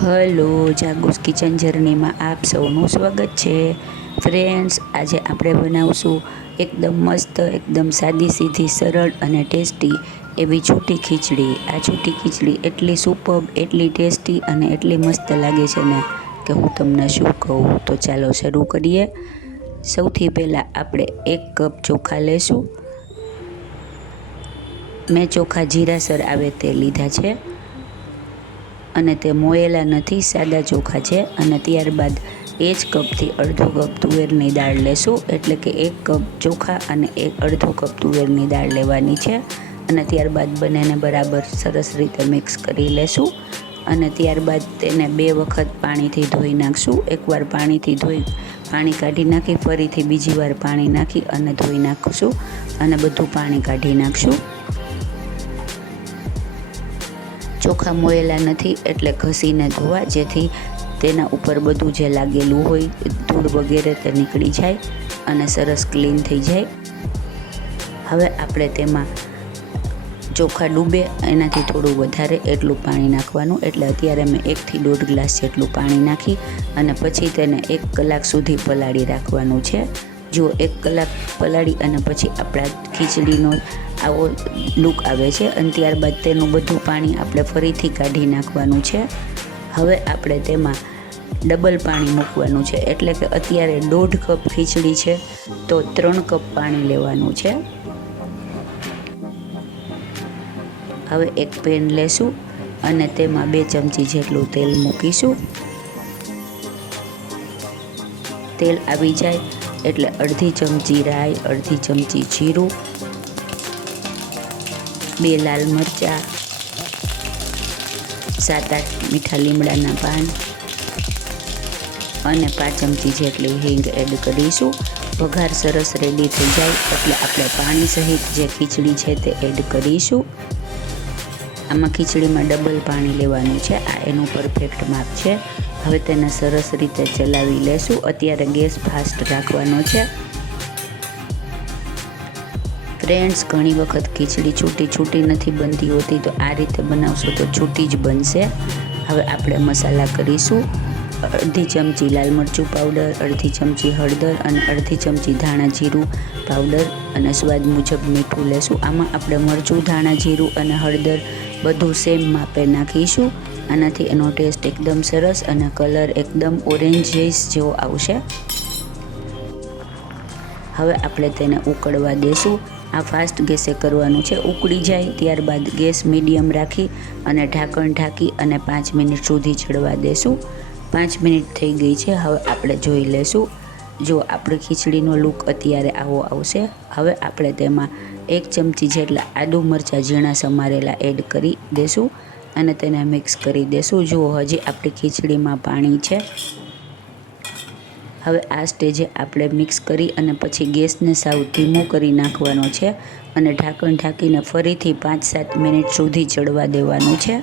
Hello, જાગુસ kitchen જર્નીમાં આપ સૌનું સ્વાગત છે. ફ્રેન્ડ્સ, આજે આપણે બનાવશું એકદમ મસ્ત, એકદમ સાદી સીધી, સરળ અને ટેસ્ટી એવી છૂટી ખીચડી. આ છૂટી ખીચડી એટલી સુપર્બ, એટલી ટેસ્ટી અને એટલી મસ્ત લાગે છે ને કે હું તમને શું કહું. તો ચાલો શરૂ કરીએ. સૌથી પહેલાં આપણે 1 કપ ચોખા લેશું. મેં ચોખા જીરાસર આવે તે લીધા છે અને તે મોયેલા નથી, સાદા ચોખા છે. અને ત્યારબાદ એ જ કપથી અડધો કપ તુવેરની દાળ લેશું, એટલે કે 1 કપ ચોખા અને અડધો કપ તુવેરની દાળ લેવાની છે. અને ત્યારબાદ બંનેને બરાબર સરસ રીતે મિક્સ કરી લેશું અને ત્યારબાદ તેને 2 વખત પાણીથી ધોઈ નાખશું. એકવાર પાણીથી ધોઈ પાણી કાઢી નાખી, ફરીથી બીજી વાર પાણી નાખી અને ધોઈ નાખશું અને બધું પાણી કાઢી નાખશું. ચોખા મોયેલા નથી એટલે ઘસીને ધોવા, જેથી તેના ઉપર બધું જે લાગેલું હોય, ધૂળ વગેરે તે નીકળી જાય અને સરસ ક્લીન થઈ જાય. હવે આપણે તેમાં ચોખા ડૂબે એનાથી થોડું વધારે એટલું પાણી નાખવાનું, એટલે અત્યારે મેં 1 થી 1.5 ગ્લાસ જેટલું પાણી નાખી અને પછી તેને 1 કલાક સુધી પલાળી રાખવાનું છે. જો 1 કલાક પલાળી અને પછી આપણા ખીચડીનો આવો લુક આવે છે અને ત્યારબાદ તેનું બધું પાણી આપણે ફરીથી કાઢી નાખવાનું છે. હવે આપણે તેમાં ડબલ પાણી મૂકવાનું છે, એટલે કે અત્યારે 1.5 કપ ખીચડી છે તો 3 કપ પાણી લેવાનું છે. હવે એક પેન લેશું અને તેમાં 2 ચમચી જેટલું તેલ મૂકીશું. તેલ આવી જાય એટલે અડધી ચમચી રાઈ, અડધી ચમચી જીરું, 2 લાલ મરચાં, 7-8 મીઠા લીમડાના પાન અને 5 ચમચી જેટલી હિંગ એડ કરીશું. વઘાર સરસ રેડી થઈ જાય એટલે આપણે પાણી સહિત જે ખીચડી છે તે એડ કરીશું. આમાં ખીચડીમાં ડબલ પાણી લેવાનું છે, આ એનું પરફેક્ટ માપ છે. હવે તેને સરસ રીતે ચલાવી લેશું. અત્યારે ગેસ ફાસ્ટ રાખવાનો છે. ફ્રેન્ડ્સ, ઘણી વખત ખીચડી છૂટી નથી બનતી હોતી, તો આ રીતે બનાવશો તો છૂટી જ બનશે. હવે આપણે મસાલા કરીશું. અડધી ચમચી લાલ મરચું પાવડર, અડધી ચમચી હળદર અને અડધી ચમચી ધાણા જીરું પાવડર અને સ્વાદ મુજબ મીઠું લેશું. આમાં આપણે મરચું, ધાણા જીરું અને હળદર બધું સેમ માપે નાખીશું. આનાથી એનો ટેસ્ટ એકદમ સરસ અને કલર એકદમ ઓરેન્જીસ જેવો આવશે. હવે આપણે તેને ઉકળવા દેશું. આ ફાસ્ટ ગેસે કરવાનું છે. ઉકળી જાય ત્યારબાદ ગેસ મીડિયમ રાખી અને ઢાંકણ ઢાંકી અને 5 મિનિટ સુધી ચડવા દેશું. 5 મિનિટ થઈ ગઈ છે. હવે આપણે જોઈ લેશું. જો આપણી ખીચડીનો લુક અત્યારે આવો આવશે. હવે આપણે તેમાં 1 ચમચી જેટલા આદુ મરચાં ઝીણા સમારેલા એડ કરી દેશું અને તેને મિક્સ કરી દેશું. જુઓ, હજી આપણી ખીચડીમાં પાણી છે. હવે આ સ્ટેજે આપણે મિક્સ કરી અને પછી ગેસને સાવ ધીમો કરી નાખવાનો છે અને ઢાંકણ ઢાંકીને ફરીથી 5-7 મિનિટ સુધી ચડવા દેવાનું છે.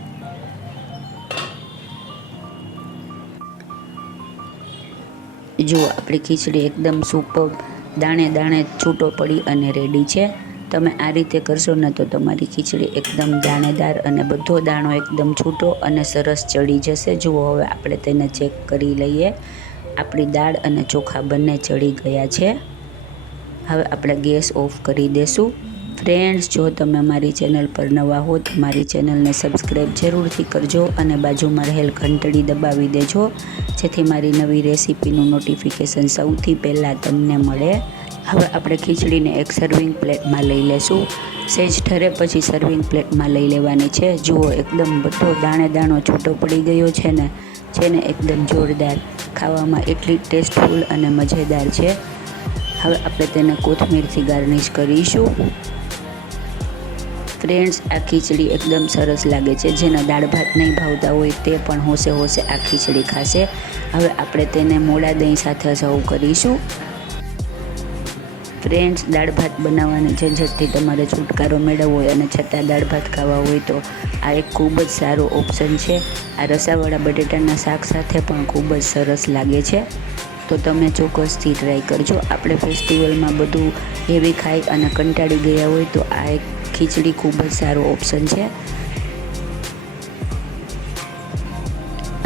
જુઓ, આપણી ખીચડી એકદમ સુપર્બ, દાણે દાણે છૂટો પડી અને રેડી છે. તમે આ રીતે કરશો ને તો તમારી ખીચડી એકદમ દાણેદાર અને બધો દાણો એકદમ છૂટો અને સરસ ચડી જશે. જુઓ, હવે આપણે તેને ચેક કરી લઈએ. આપણી દાળ અને ચોખા બંને ચડી ગયા છે. હવે આપણે ગેસ ઓફ કરી દેશું. ફ્રેન્ડ્સ, જો તમે મારી ચેનલ પર નવા હો તો મારી ચેનલને સબસ્ક્રાઈબ જરૂરથી કરજો અને બાજુમાં રહેલ ઘંટડી દબાવી દેજો, જેથી મારી નવી રેસીપીનું નોટિફિકેશન સૌથી પહેલાં તમને મળે. હવે આપણે ખીચડીને એક સર્વિંગ પ્લેટમાં લઈ લેશું. સહેજ ઠરે પછી સર્વિંગ પ્લેટમાં લઈ લેવાની છે. જુઓ, એકદમ બધો દાણે દાણો છૂટો પડી ગયો છે ને એકદમ જોરદાર, ખાવામાં એટલી ટેસ્ટફુલ અને મજેદાર છે. હવે આપણે તેને કોથમીરથી ગાર્નિશ કરીશું. ફ્રેન્ડ્સ, આ ખીચડી એકદમ સરસ લાગે છે. જેના દાળ ભાત નહીં ભાવતા હોય તે પણ હોશે આ ખીચડી ખાશે. હવે આપણે તેને મોળા દહીં સાથે સર્વ કરીશું. ફ્રેન્ડ્સ, દાળ ભાત બનાવવાની ઝંઝટથી તમારે છુટકારો મેળવવો હોય અને છતાં દાળ ભાત ખાવા હોય તો આ એક ખૂબ જ સારો ઓપ્શન છે. આ રસાવાળા બટેટાના શાક સાથે પણ ખૂબ જ સરસ લાગે છે. તો તમે ચોક્કસથી ટ્રાય કરજો. આપણે ફેસ્ટિવલમાં બધું હેવી ખાઈ અને કંટાળી ગયા હોય તો આ એક ખીચડી ખૂબ જ સારો ઓપ્શન છે.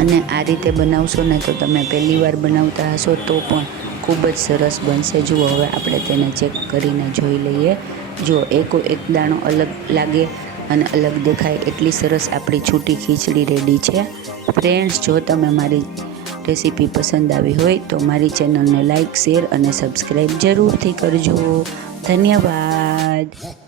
અને આ રીતે બનાવશો ને તો તમે પહેલી વાર બનાવતા હશો તો પણ ખૂબ જ સરસ બનશે. જુઓ હવે આપણે તેને ચેક કરીને જોઈ લઈએ. જો એક દાણો અલગ લાગે અને અલગ દેખાય એટલી સરસ આપણી છૂટી ખીચડી રેડી છે. ફ્રેન્ડ્સ, જો તમે મારી રેસીપી પસંદ આવી હોય તો મારી ચેનલને લાઇક, શેર અને સબસ્ક્રાઈબ જરૂરથી કરજો. ધન્યવાદ.